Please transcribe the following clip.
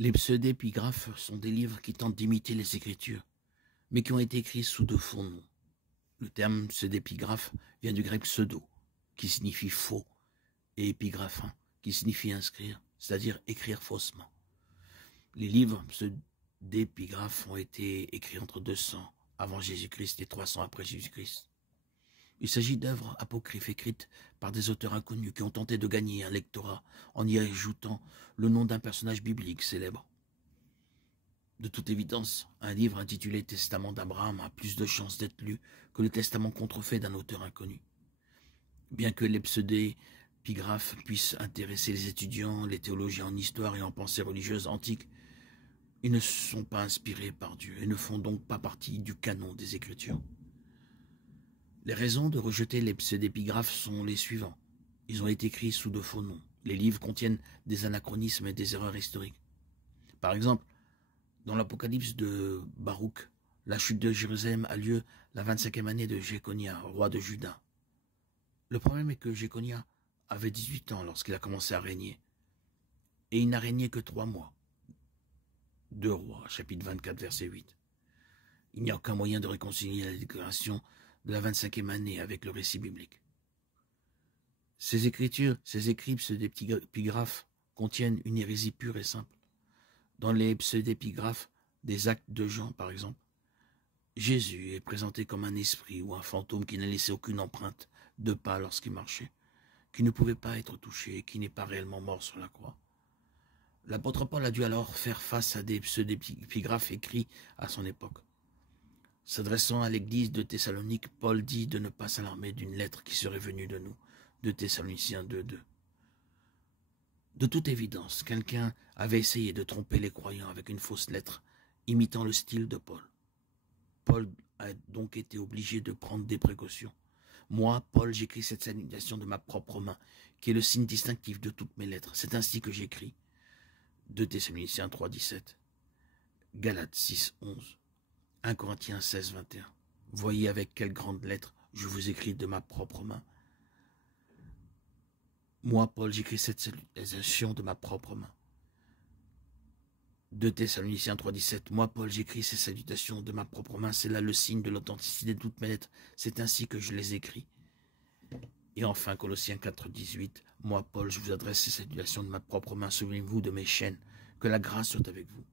Les pseudépigraphes sont des livres qui tentent d'imiter les Écritures, mais qui ont été écrits sous de faux noms. Le terme pseudépigraphe vient du grec pseudo, qui signifie faux, et épigraphin, qui signifie inscrire, c'est-à-dire écrire faussement. Les livres pseudépigraphes ont été écrits entre 200 avant Jésus-Christ et 300 après Jésus-Christ. Il s'agit d'œuvres apocryphes écrites par des auteurs inconnus qui ont tenté de gagner un lectorat en y ajoutant le nom d'un personnage biblique célèbre. De toute évidence, un livre intitulé Testament d'Abraham a plus de chances d'être lu que le testament contrefait d'un auteur inconnu. Bien que les pseudépigraphes puissent intéresser les étudiants, les théologiens en histoire et en pensée religieuse antique, ils ne sont pas inspirés par Dieu et ne font donc pas partie du canon des Écritures. Les raisons de rejeter les pseudépigraphes sont les suivants. Ils ont été écrits sous de faux noms. Les livres contiennent des anachronismes et des erreurs historiques. Par exemple, dans l'Apocalypse de Baruch, la chute de Jérusalem a lieu la 25e année de Jéconia, roi de Juda. Le problème est que Jéconia avait 18 ans lorsqu'il a commencé à régner. Et il n'a régné que 3 mois. 2 Rois, chapitre 24, verset 8. Il n'y a aucun moyen de réconcilier la déclaration de la 25e année avec le récit biblique. Ces écritures, ces écrits pseudépigraphes contiennent une hérésie pure et simple. Dans les pseudépigraphes des Actes de Jean, par exemple, Jésus est présenté comme un esprit ou un fantôme qui n'a laissé aucune empreinte de pas lorsqu'il marchait, qui ne pouvait pas être touché et qui n'est pas réellement mort sur la croix. L'apôtre Paul a dû alors faire face à des pseudépigraphes écrits à son époque. S'adressant à l'église de Thessalonique, Paul dit de ne pas s'alarmer d'une lettre qui serait venue de nous, de Thessaloniciens 2:2. De toute évidence, quelqu'un avait essayé de tromper les croyants avec une fausse lettre, imitant le style de Paul. Paul a donc été obligé de prendre des précautions. Moi, Paul, j'écris cette salutation de ma propre main, qui est le signe distinctif de toutes mes lettres. C'est ainsi que j'écris. 2 Thessaloniciens 3:17, Galates 6:11, 1 Corinthiens 16:21. Voyez avec quelle grande lettre je vous écris de ma propre main. Moi, Paul, j'écris cette salutation de ma propre main. 2 Thessaloniciens 3:17. Moi, Paul, j'écris ces salutations de ma propre main. C'est là le signe de l'authenticité de toutes mes lettres. C'est ainsi que je les écris. Et enfin, Colossiens 4:18. Moi, Paul, je vous adresse ces salutations de ma propre main. Souvenez-vous de mes chaînes. Que la grâce soit avec vous.